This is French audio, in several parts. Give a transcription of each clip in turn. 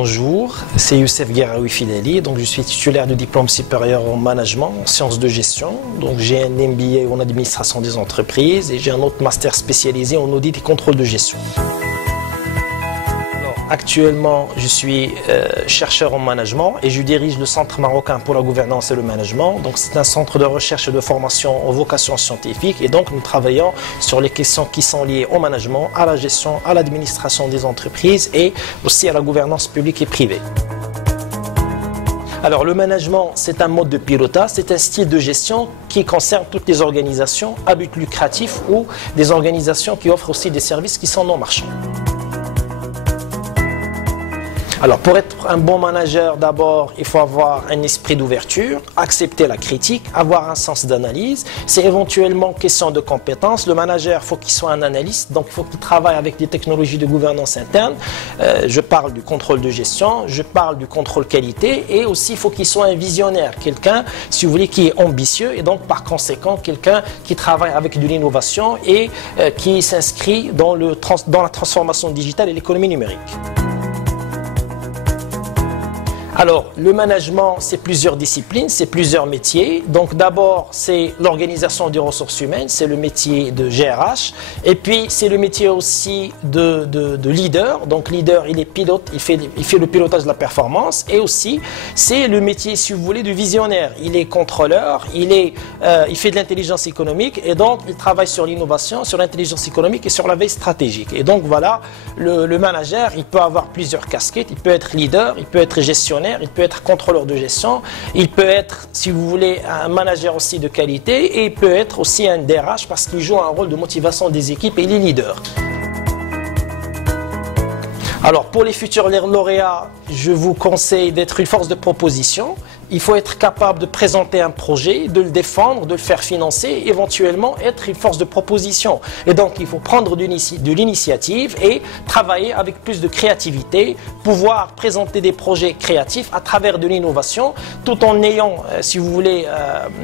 bonjour, c'est Youssef Gueraoui Filali, donc je suis titulaire du diplôme supérieur en management, en sciences de gestion, donc j'ai un MBA en administration des entreprises et j'ai un autre master spécialisé en audit et contrôle de gestion. Actuellement, je suis chercheur en management et je dirige le Centre marocain pour la gouvernance et le management. Donc, c'est un centre de recherche et de formation en vocation scientifique et donc nous travaillons sur les questions qui sont liées au management, à la gestion, à l'administration des entreprises et aussi à la gouvernance publique et privée. Alors, le management, c'est un mode de pilotage, c'est un style de gestion qui concerne toutes les organisations à but lucratif ou des organisations qui offrent aussi des services qui sont non marchands. Alors, pour être un bon manager, d'abord, il faut avoir un esprit d'ouverture, accepter la critique, avoir un sens d'analyse. C'est éventuellement question de compétences. Le manager, il faut qu'il soit un analyste, donc il faut qu'il travaille avec des technologies de gouvernance interne. Je parle du contrôle de gestion, je parle du contrôle qualité et aussi il faut qu'il soit un visionnaire, quelqu'un, si vous voulez, qui est ambitieux et donc par conséquent, quelqu'un qui travaille avec de l'innovation et qui s'inscrit dans la transformation digitale et l'économie numérique. Alors, le management, c'est plusieurs disciplines, c'est plusieurs métiers. Donc d'abord, c'est l'organisation des ressources humaines, c'est le métier de GRH. Et puis, c'est le métier aussi de leader. Donc leader, il est pilote, il fait le pilotage de la performance. Et aussi, c'est le métier, si vous voulez, de visionnaire. Il est contrôleur, il fait de l'intelligence économique et donc il travaille sur l'innovation, sur l'intelligence économique et sur la veille stratégique. Et donc voilà, le manager, il peut avoir plusieurs casquettes. Il peut être leader, il peut être gestionnaire, il peut être contrôleur de gestion, il peut être, si vous voulez, un manager aussi de qualité et il peut être aussi un DRH parce qu'il joue un rôle de motivation des équipes et il est leader. Alors, pour les futurs lauréats, je vous conseille d'être une force de proposition. Il faut être capable de présenter un projet, de le défendre, de le faire financer, éventuellement être une force de proposition. Et donc, il faut prendre de l'initiative et travailler avec plus de créativité, pouvoir présenter des projets créatifs à travers de l'innovation, tout en ayant, si vous voulez,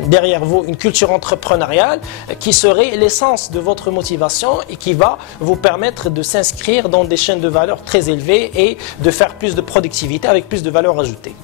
derrière vous, une culture entrepreneuriale qui serait l'essence de votre motivation et qui va vous permettre de s'inscrire dans des chaînes de valeur très élevées et de faire plus de productivité avec plus de valeur ajoutée.